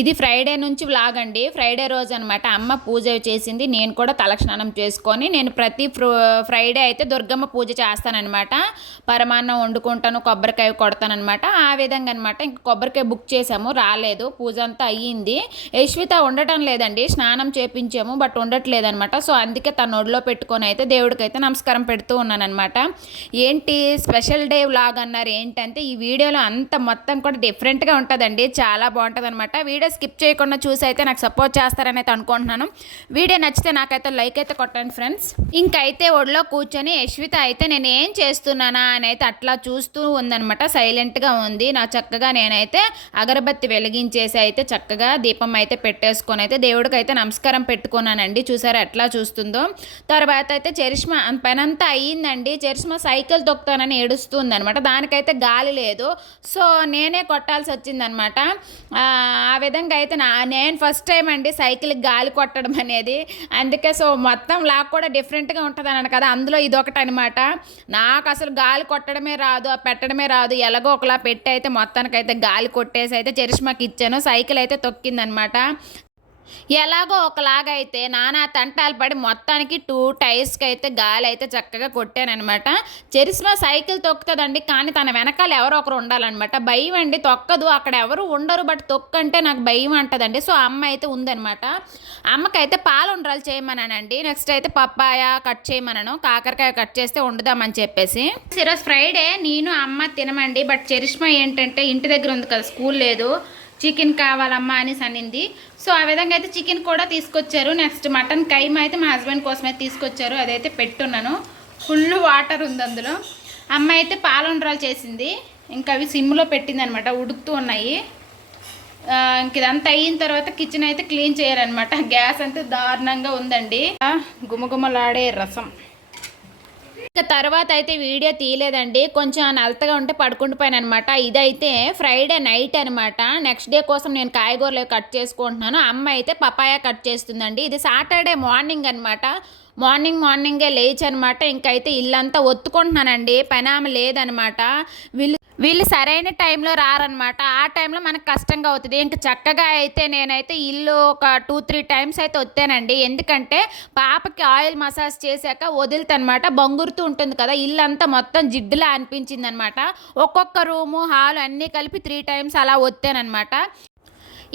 ఇది ఫ్రైడే నుంచి వ్లాగ్ అండి. ఫ్రైడే రోజు అనమాట అమ్మ పూజ చేసింది. నేను కూడా తలస్నానం చేసుకొని నేను ప్రతి ఫ్రైడే అయితే దుర్గమ్మ పూజ చేస్తానన్నమాట. పరమాన్నం వండుకుంటాను కొబ్బరికాయ కొడతానమాట ఆ విధంగా అనమాట ఇంక కొబ్బరికాయ బుక్ చేసాము రాలేదు. పూజ అంతా అయ్యింది. యశ్విత ఉండటం లేదండి. స్నానం చేపించాము బట్ ఉండట్లేదు అనమాట సో అందుకే తన ఒడిలో పెట్టుకొని అయితే దేవుడికి అయితే నమస్కారం పెడుతూ ఉన్నానమాట ఏంటి స్పెషల్ డే వ్లాగ్ అన్నారు ఏంటంటే ఈ వీడియోలో అంత మొత్తం కూడా డిఫరెంట్గా ఉంటుందండి. చాలా బాగుంటుంది అనమాట వీడియో స్కిప్ చేయకుండా చూసి అయితే నాకు సపోర్ట్ చేస్తారని అయితే అనుకుంటున్నాను. వీడియో నచ్చితే నాకైతే లైక్ అయితే కొట్టండి ఫ్రెండ్స్. ఇంకైతే ఒడిలో కూర్చొని యశ్విత అయితే నేను ఏం చేస్తున్నానా అని అయితే అట్లా చూస్తూ ఉందనమాట సైలెంట్గా ఉంది. నా చక్కగా నేనైతే అగరబత్తి వెలిగించేసి అయితే చక్కగా దీపం అయితే పెట్టేసుకొని అయితే దేవుడికి అయితే నమస్కారం పెట్టుకున్నానండి. చూసారా ఎట్లా చూస్తుందో. తర్వాత అయితే చరిష్మా పనంతా అయ్యిందండి. చరిష్మా సైకిల్ తొక్కుతానని ఏడుస్తుంది అనమాట దానికైతే గాలి లేదు. సో నేనే కొట్టాల్సి వచ్చిందనమాట ఆ ఆ విధంగా అయితే నా నేను ఫస్ట్ టైం అండి సైకిల్కి గాలి కొట్టడం అనేది. అందుకే సో మొత్తం లాక్ కూడా డిఫరెంట్గా ఉంటుంది అన్నాను కదా అందులో ఇదొకటి అనమాట నాకు అసలు గాలి కొట్టడమే రాదు ఆ పెట్టడమే రాదు. ఎలాగో ఒకలా పెట్టి అయితే మొత్తానికైతే గాలి కొట్టేసి అయితే చరిష్మాకి ఇచ్చాను. సైకిల్ అయితే తొక్కిందనమాట ఎలాగో ఒకలాగా అయితే నానా తంటాలు పడి మొత్తానికి టూ టైర్స్కి అయితే గాలి అయితే చక్కగా కొట్టానమాట చెరిస్మా సైకిల్ తొక్కుతుందండి కానీ తన వెనకాల ఎవరో ఒకరు ఉండాలన్నమాట. భయం అండి తొక్కదు అక్కడ ఎవరు ఉండరు బట్ తొక్కంటే నాకు భయం అంటదండి. సో అమ్మ అయితే ఉందనమాట అమ్మకైతే పాలు ఉండరాలు చేయమనండి నెక్స్ట్ అయితే పప్పాయ కట్ చేయమనను కాకరకాయ కట్ చేస్తే వండుదామని చెప్పేసి. ఈరోజు ఫ్రైడే నేను అమ్మ తినమండి. బట్ చెరిష్మా ఏంటంటే ఇంటి దగ్గర ఉంది కదా స్కూల్ లేదు. చికెన్ కావాలమ్మా అనేసి అనింది. సో ఆ విధంగా అయితే చికెన్ కూడా తీసుకొచ్చారు. నెక్స్ట్ మటన్ కైమ అయితే మా హస్బెండ్ కోసం అయితే తీసుకొచ్చారు. అదైతే పెట్టున్నాను. ఫుల్ వాటర్ ఉంది అందులో. అమ్మ అయితే పాలుండ్రాలు చేసింది. ఇంకా అవి సిమ్లో పెట్టింది అనమాట ఉడుకుతూ ఉన్నాయి. ఇంక ఇదంతా అయిన తర్వాత కిచెన్ అయితే క్లీన్ చేయాలన్నమాట. గ్యాస్ అంతా దారుణంగా ఉందండి. గుమగుమలాడే రసం. ఇక తర్వాత అయితే వీడియో తీయలేదండి. కొంచెం నలతగా ఉంటే పడుకుండిపోయాను అనమాట ఇదైతే ఫ్రైడే నైట్ అనమాట నెక్స్ట్ డే కోసం నేను కాయగూరలు కట్ చేసుకుంటున్నాను. అమ్మ అయితే పపాయ కట్ చేస్తుందండి. ఇది సాటర్డే మార్నింగ్ అనమాట మార్నింగ్ మార్నింగే లేచి అనమాట ఇంకైతే ఇల్లంతా ఒత్తుకుంటున్నానండి. పెనామ లేదనమాట. వీళ్ళు వీళ్ళు సరైన టైంలో రారనమాట. ఆ టైంలో మనకు కష్టంగా అవుతుంది. ఇంక చక్కగా అయితే నేనైతే ఇల్లు ఒక టూ త్రీ టైమ్స్ అయితే వత్తానండి ఎందుకంటే పాపకి ఆయిల్ మసాజ్ చేశాక వదులుతనమాట. బంగురుతూ ఉంటుంది కదా ఇల్లు అంతా మొత్తం జిడ్డులా అనిపించింది అనమాట ఒక్కొక్క రూము హాల్ అన్నీ కలిపి త్రీ టైమ్స్ అలా వత్తానమాట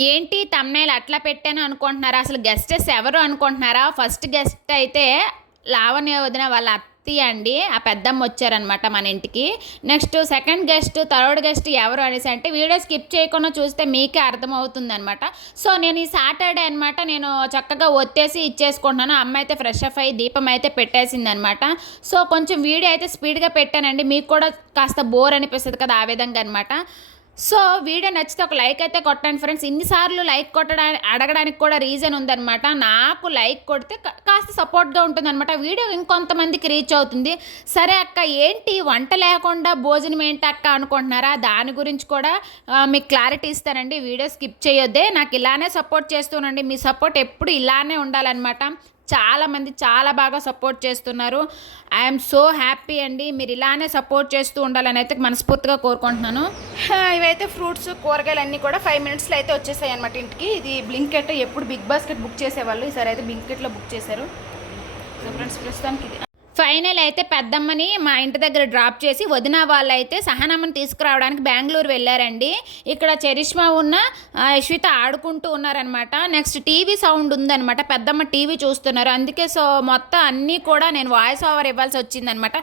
ఏంటి తమ్నైల్ అట్లా పెట్టాను అనుకుంటున్నారా? అసలు గెస్టెస్ ఎవరు అనుకుంటున్నారా? ఫస్ట్ గెస్ట్ అయితే లావణ్య వదిన వాళ్ళ అత్తి అండి. ఆ పెద్దమ్మ వచ్చారనమాట మన ఇంటికి. Next second guest third guest ఎవరు అనేసి అంటే వీడియో స్కిప్ చేయకుండా చూస్తే మీకే అర్థమవుతుంది అనమాట సో నేను ఈ సాటర్డే అనమాట నేను చక్కగా ఒత్తేసి ఇచ్చేసుకుంటున్నాను. అమ్మ అయితే ఫ్రెష్ అప్ అయ్యి దీపం అయితే పెట్టేసింది అనమాట సో కొంచెం వీడియో అయితే స్పీడ్గా పెట్టానండి. మీకు కూడా కాస్త బోర్ అనిపిస్తుంది కదా ఆ విధంగా అనమాట సో వీడియో నచ్చితే ఒక లైక్ అయితే కొట్టండి ఫ్రెండ్స్. ఇన్నిసార్లు లైక్ కొట్టడానికి అడగడానికి కూడా రీజన్ ఉందన్నమాట. నాకు లైక్ కొడితే కాస్త సపోర్ట్గా ఉంటుందన్నమాట. వీడియో ఇంకొంతమందికి రీచ్ అవుతుంది. సరే అక్క ఏంటి వంట లేకుండా భోజనం ఏంటి అక్క అనుకుంటున్నారా? దాని గురించి కూడా మీకు క్లారిటీ ఇస్తానండి. వీడియో స్కిప్ చేయొద్దే. నాకు ఇలానే సపోర్ట్ చేస్తూనండి. మీ సపోర్ట్ ఎప్పుడు ఇలానే ఉండాలన్నమాట. చాలామంది చాలా బాగా సపోర్ట్ చేస్తున్నారు. ఐఎమ్ సో హ్యాపీ అండి. మీరు ఇలానే సపోర్ట్ చేస్తూ ఉండాలని అయితే మనస్ఫూర్తిగా కోరుకుంటున్నాను. ఇవైతే ఫ్రూట్స్ కూరగాయలు అన్నీ కూడా ఫైవ్ మినిట్స్లో అయితే వచ్చేసాయి అనమాట ఇంటికి. ఇది బ్లింకెట్ ఎప్పుడు బిగ్ బాస్కెట్ బుక్ చేసేవాళ్ళు. ఈసారి అయితే బ్లింకెట్లో బుక్ చేశారు. సో ఫ్రెండ్స్ ప్రస్తుతానికి ఇది. ఫైనల్ అయితే పెద్దమ్మని మా ఇంటి దగ్గర డ్రాప్ చేసి వదిన వాళ్ళు అయితే సహనమ్మని తీసుకురావడానికి బెంగళూరు వెళ్ళారండి. ఇక్కడ చరిష్మా ఉన్న యశ్విత ఆడుకుంటూ ఉన్నారనమాట నెక్స్ట్ టీవీ సౌండ్ ఉందన్నమాట. పెద్దమ్మ టీవీ చూస్తున్నారు. అందుకే సో మొత్తం అన్నీ కూడా నేను వాయిస్ ఓవర్ ఇవ్వాల్సి వచ్చిందనమాట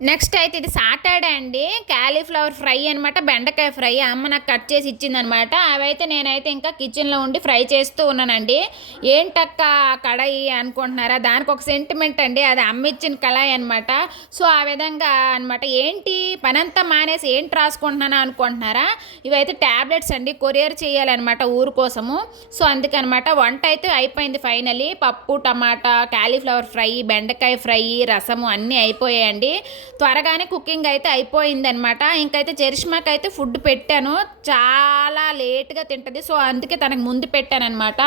నెక్స్ట్ అయితే ఇది సాటర్డే అండి. క్యాలీఫ్లవర్ ఫ్రై అనమాట బెండకాయ ఫ్రై. అమ్మ నాకు కట్ చేసి ఇచ్చిందనమాట అవైతే నేనైతే ఇంకా కిచెన్లో ఉండి ఫ్రై చేస్తూ ఉన్నానండి. ఏంటక్క కడాయి అనుకుంటున్నారా? దానికి ఒక సెంటిమెంట్ అండి. అది అమ్మ ఇచ్చిన కళాయి అనమాట సో ఆ విధంగా అనమాట ఏంటి? పనంతా మానేసి ఏంటి రాసుకుంటున్నానా అనుకుంటున్నారా? ఇవైతే ట్యాబ్లెట్స్ అండి. కొరియర్ చేయాలన్నమాట ఊరు కోసము. సో అందుకనమాట వంట అయితే అయిపోయింది ఫైనలీ. పప్పు టమాటా క్యాలీఫ్లవర్ ఫ్రై బెండకాయ ఫ్రై రసము అన్నీ అయిపోయాయండి. త్వరగానే కుకింగ్ అయితే అయిపోయింది అనమాట ఇంకైతే చరిష్మాకి అయితే ఫుడ్ పెట్టాను. చాలా లేట్గా తింటుంది. సో అందుకే తనకు ముందు పెట్టాను అనమాట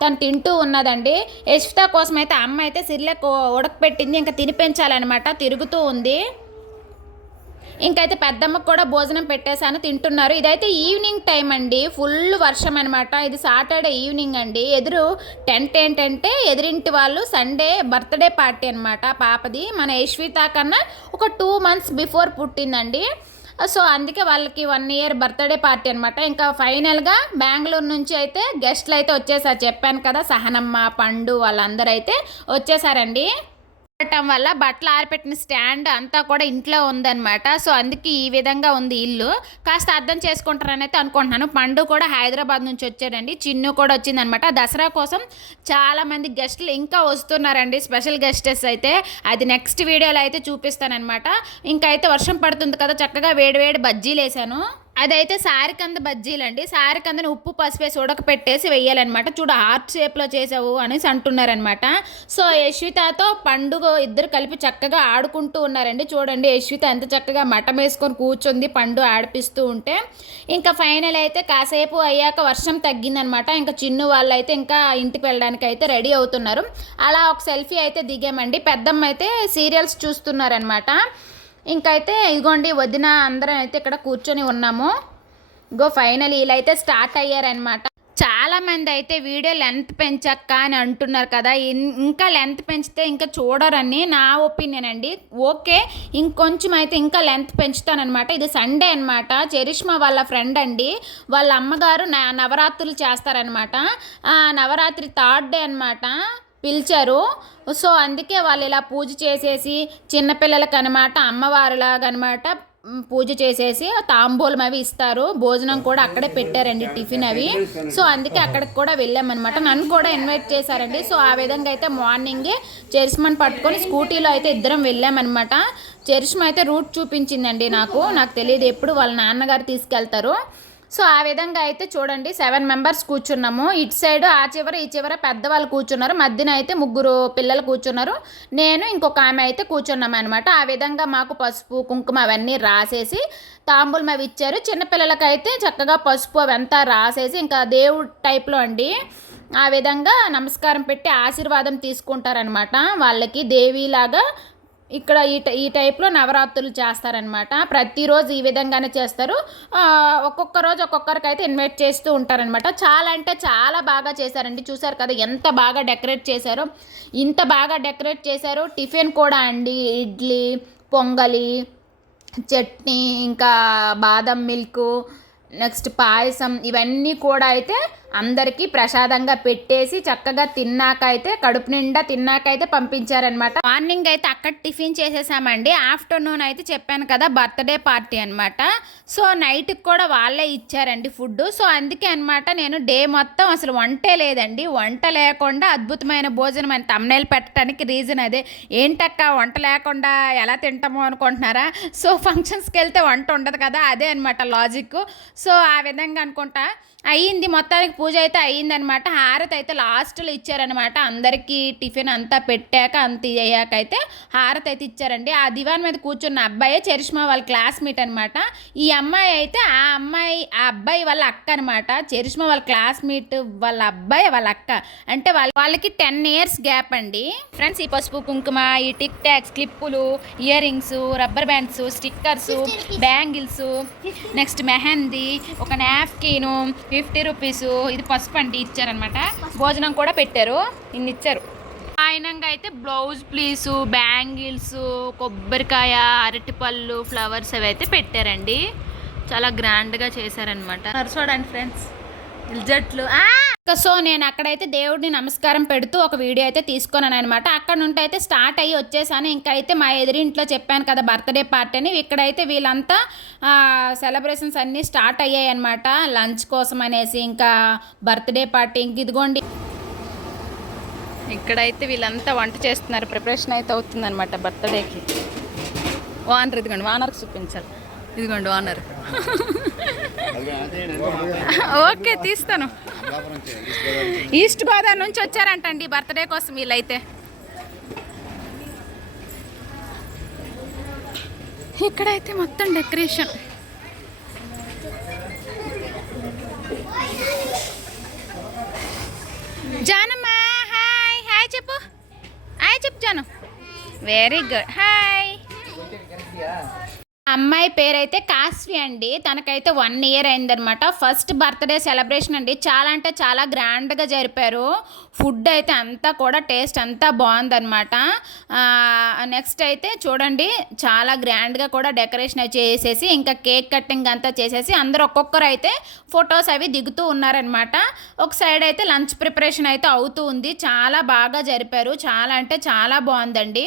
తను తింటూ ఉన్నదండి. యశ్విత కోసం అయితే అమ్మ అయితే సిర్లకు ఉడకపెట్టింది. ఇంకా తినిపించాలన్నమాట. తిరుగుతూ ఉంది. ఇంకైతే పెద్దమ్మకు కూడా భోజనం పెట్టేశాను తింటున్నారు. ఇదైతే ఈవినింగ్ టైం అండి. ఫుల్ వర్షం అనమాట ఇది సాటర్డే ఈవినింగ్ అండి. ఎదురు టెంట్ ఏంటంటే ఎదురింటి వాళ్ళు సండే బర్త్డే పార్టీ అనమాట పాపది. మన యశ్విత కన్నా ఒక టూ మంత్స్ బిఫోర్ పుట్టిందండి. సో అందుకే వాళ్ళకి వన్ ఇయర్ బర్త్డే పార్టీ అనమాట ఇంకా ఫైనల్గా బెంగళూరు నుంచి అయితే గెస్ట్లు అయితే వచ్చేసారు. చెప్పాను కదా సహనమ్మ పండు వాళ్ళందరూ అయితే వచ్చేసారండి. పెట్టడం వల్ల బట్టలు ఆరిపెట్టిన స్టాండ్ అంతా కూడా ఇంట్లో ఉందన్నమాట. సో అందుకే ఈ విధంగా ఉంది ఇల్లు. కాస్త అర్థం చేసుకుంటారని అయితే అనుకుంటున్నాను. పండు కూడా హైదరాబాద్ నుంచి వచ్చాడండి. చిన్ను కూడా వచ్చిందనమాట దసరా కోసం చాలామంది గెస్టులు గెస్ట్లు ఇంకా వస్తున్నారండి. స్పెషల్ గెస్టెస్ అయితే అది నెక్స్ట్ వీడియోలో అయితే చూపిస్తానమాట ఇంకైతే అయితే వర్షం పడుతుంది కదా చక్కగా వేడివేడి బజ్జీలు వేసాను అదైతే సారికంద బజ్జీలండి. సారికందని ఉప్పు పసుపు వేసి ఉడకపెట్టేసి వెయ్యాలన్నమాట. చూడు హార్ట్ షేప్లో చేసావు అనేసి అంటున్నారనమాట సో యశ్వితతో పండుగ ఇద్దరు కలిపి చక్కగా ఆడుకుంటూ ఉన్నారండి. చూడండి యశ్విత ఎంత చక్కగా మటం వేసుకొని కూర్చుంది పండు ఆడిపిస్తూ ఉంటే. ఇంకా ఫైనల్ అయితే కాసేపు అయ్యాక వర్షం తగ్గిందనమాట ఇంకా చిన్ను వాళ్ళు అయితే ఇంకా ఇంటికి వెళ్ళడానికి అయితే రెడీ అవుతున్నారు. అలా ఒక సెల్ఫీ అయితే దిగామండి. పెద్దమ్మ అయితే సీరియల్స్ చూస్తున్నారనమాట ఇంకైతే ఇదిగోండి వదిన అందరం అయితే ఇక్కడ కూర్చొని ఉన్నాము. ఇగో ఫైనల్ వీళ్ళైతే స్టార్ట్ అయ్యారనమాట చాలామంది అయితే వీడియో లెంత్ పెంచక్క అని అంటున్నారు కదా. ఇంకా లెంత్ పెంచితే ఇంకా చూడరని నా ఒపీనియన్ అండి. ఓకే ఇంకొంచెం అయితే ఇంకా లెంత్ పెంచుతానమాట ఇది సండే అనమాట చెరిష్మా వాళ్ళ ఫ్రెండ్ అండి. వాళ్ళ అమ్మగారు నవరాత్రులు చేస్తారనమాట నవరాత్రి థర్డ్ డే అనమాట పిలిచారు. సో అందుకే వాళ్ళు ఇలా పూజ చేసేసి చిన్నపిల్లలకి అనమాట అమ్మవారిలాగా అనమాట పూజ చేసేసి తాంబూలం అవి ఇస్తారు. భోజనం కూడా అక్కడే పెట్టారండి టిఫిన్ అవి. సో అందుకే అక్కడికి కూడా వెళ్ళామన్నమాట. నన్ను కూడా ఇన్వైట్ చేశారండి. సో ఆ విధంగా అయితే మార్నింగే చెరిస్మని పట్టుకొని స్కూటీలో అయితే ఇద్దరం వెళ్ళామన్నమాట. చెరిస్మ అయితే రూట్ చూపించిందండి నాకు. నాకు తెలియదు ఎప్పుడు వాళ్ళ నాన్నగారు తీసుకెళ్తారు. సో ఆ విధంగా అయితే చూడండి సెవెన్ మెంబర్స్ కూర్చున్నాము. ఇటు సైడ్ ఆ చివర ఈ చివర పెద్దవాళ్ళు కూర్చున్నారు. మధ్యన అయితే ముగ్గురు పిల్లలు కూర్చున్నారు. నేను ఇంకొక ఆమె అయితే కూర్చున్నాం అనమాట ఆ విధంగా మాకు పసుపు కుంకుమ అవన్నీ రాసేసి తాంబూలం అవి ఇచ్చారు. చిన్నపిల్లలకైతే చక్కగా పసుపు అవంతా రాసేసి ఇంకా దేవుడు టైప్లో అండి. ఆ విధంగా నమస్కారం పెట్టి ఆశీర్వాదం తీసుకుంటారనమాట వాళ్ళకి దేవిలాగా ఇక్కడ ఈ టై- ఈ టైప్లో నవరాత్రులు చేస్తారనమాట ప్రతిరోజు ఈ విధంగానే చేస్తారు. ఒక్కొక్క రోజు ఒక్కొక్కరికి అయితే ఇన్వైట్ చేస్తూ ఉంటారనమాట చాలా అంటే చాలా బాగా చేశారండి. చూసారు కదా ఎంత బాగా డెకరేట్ చేశారో. ఇంత బాగా డెకరేట్ చేశారు. టిఫిన్ కూడా అండి. ఇడ్లీ పొంగలి చట్నీ ఇంకా బాదం మిల్క్ నెక్స్ట్ పాయసం ఇవన్నీ కూడా అయితే అందరికీ ప్రసాదంగా పెట్టేసి చక్కగా తిన్నాకైతే కడుపు నిండా తిన్నాకైతే పంపించారనమాట మార్నింగ్ అయితే అక్కడ టిఫిన్ చేసేసామండి. ఆఫ్టర్నూన్ అయితే చెప్పాను కదా బర్త్డే పార్టీ అనమాట సో నైట్కి కూడా వాళ్ళే ఇచ్చారండి ఫుడ్ సో అందుకే అనమాట నేను డే మొత్తం అసలు వంటే లేదండి. వంట లేకుండా అద్భుతమైన భోజనం అని తమ్నేలు పెట్టడానికి రీజన్ అదే. ఏంటక్క వంట లేకుండా ఎలా తింటామో అనుకుంటున్నారా? సో ఫంక్షన్స్కి వెళ్తే వంట ఉండదు కదా అదే అనమాట లాజిక్ సో ఆ విధంగా అనుకుంటా. అయ్యింది మొత్తానికి పూజ అయితే అయ్యిందనమాట. హారతి అయితే లాస్ట్లో ఇచ్చారనమాట. అందరికీ టిఫిన్ అంతా పెట్టాక అంత అయ్యాక అయితే హారతి అయితే ఇచ్చారండి. ఆ దివాన్ మీద కూర్చున్న అబ్బాయే చరిష్మా వాళ్ళ క్లాస్మేట్ అనమాట. ఈ అమ్మాయి అయితే ఆ అమ్మాయి ఆ అబ్బాయి వాళ్ళ అక్క అనమాట. చరిష్మా వాళ్ళ క్లాస్మేట్ వాళ్ళ అబ్బాయి వాళ్ళ అక్క. అంటే వాళ్ళ వాళ్ళకి టెన్ ఇయర్స్ గ్యాప్ అండి. ఫ్రెండ్స్ ఈ పసుపు కుంకుమ ఈ టిక్ టాక్స్ క్లిప్పులు ear rings rubber bands stickers bangles next mehndi ఒక నాప్కిన్ ఫిఫ్టీ రూపీస్ ఇది పసుపు అండి ఇచ్చారనమాట. భోజనం కూడా పెట్టారు ఇన్ని ఇచ్చారు. ఆయనంగా అయితే బ్లౌజ్ ప్లీసు బ్యాంగిల్స్ కొబ్బరికాయ అరటిపళ్ళు ఫ్లవర్స్ అవి అయితే పెట్టారండి. చాలా గ్రాండ్గా చేశారనమాట. చూడండి ఫ్రెండ్స్. జట్లు సో నేను అక్కడైతే దేవుడిని నమస్కారం పెడుతూ ఒక వీడియో అయితే తీసుకున్నాను అనమాట అక్కడ నుండి అయితే స్టార్ట్ అయ్యి వచ్చేసాను. ఇంకా అయితే మా ఎదురింట్లో చెప్పాను కదా బర్త్డే పార్టీ అని. ఇక్కడైతే వీళ్ళంతా సెలబ్రేషన్స్ అన్నీ స్టార్ట్ అయ్యాయి అనమాట లంచ్ కోసం అనేసి ఇంకా బర్త్డే పార్టీ ఇంక ఇదిగోండి. ఇక్కడైతే వీళ్ళంతా వంట చేస్తున్నారు. ప్రిపరేషన్ అయితే అవుతుందన్నమాట బర్త్డేకి. ఓనర్ ఇదిగోండి ఓనర్కి చూపించాలి. ఇదిగోండి ఓనర్ ఓకే తీస్తాను. ఈస్ట్ గోదావరి నుంచి వచ్చారంటండి బర్త్డే కోసం వీళ్ళైతే. ఇక్కడైతే మొత్తం డెకరేషన్. జానమ్మా హాయ్ హాయ్ చెప్పు. హాయ్ చెప్పు జాను. వెరీ గుడ్ హాయ్ అమ్మాయి పేరైతే కాస్వి అండి. తనకైతే వన్ ఇయర్ అయిందనమాట ఫస్ట్ బర్త్డే సెలబ్రేషన్ అండి. చాలా అంటే చాలా గ్రాండ్గా జరిపారు. ఫుడ్ అయితే అంతా కూడా టేస్ట్ అంతా బాగుందనమాట నెక్స్ట్ అయితే చూడండి. చాలా గ్రాండ్గా కూడా డెకరేషన్ చేసేసి ఇంకా కేక్ కట్టింగ్ అంతా చేసేసి అందరు ఒక్కొక్కరు అయితే ఫొటోస్ అవి దిగుతూ ఉన్నారనమాట ఒక సైడ్ అయితే లంచ్ ప్రిపరేషన్ అయితే అవుతూ ఉంది. చాలా బాగా జరిపారు. చాలా అంటే చాలా బాగుందండి.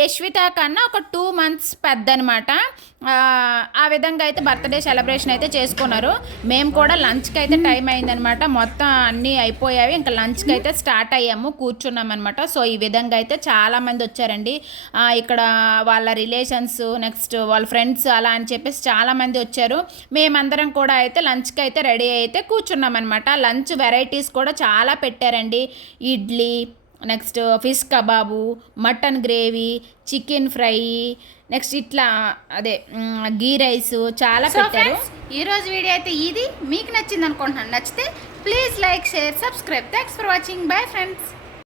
యశ్విత కన్నా ఒక టూ మంత్స్ పెద్ద అనమాట ఆ విధంగా అయితే బర్త్డే సెలబ్రేషన్ అయితే చేసుకున్నారు. మేము కూడా లంచ్కి అయితే టైం అయిందనమాట. మొత్తం అన్నీ అయిపోయాయి. ఇంకా లంచ్కి అయితే స్టార్ట్ అయ్యాము. కూర్చున్నాం అనమాట సో ఈ విధంగా అయితే చాలామంది వచ్చారండి. ఇక్కడ వాళ్ళ రిలేషన్స్ నెక్స్ట్ వాళ్ళ ఫ్రెండ్స్ అలా అని చెప్పేసి చాలామంది వచ్చారు. మేమందరం కూడా అయితే లంచ్కి అయితే రెడీ అయితే కూర్చున్నాం అనమాట లంచ్ వెరైటీస్ కూడా చాలా పెట్టారండి. Idli next fish kebab mutton gravy chicken fry next ఇట్లా అదే గీ రైస్ చాలా పెట్టారు. ఫ్రెండ్స్ ఈ రోజు వీడియో అయితే ఇది. మీకు నచ్చింది అనుకుంటున్నాను నచ్చితే please like share subscribe. Thanks for watching bye friends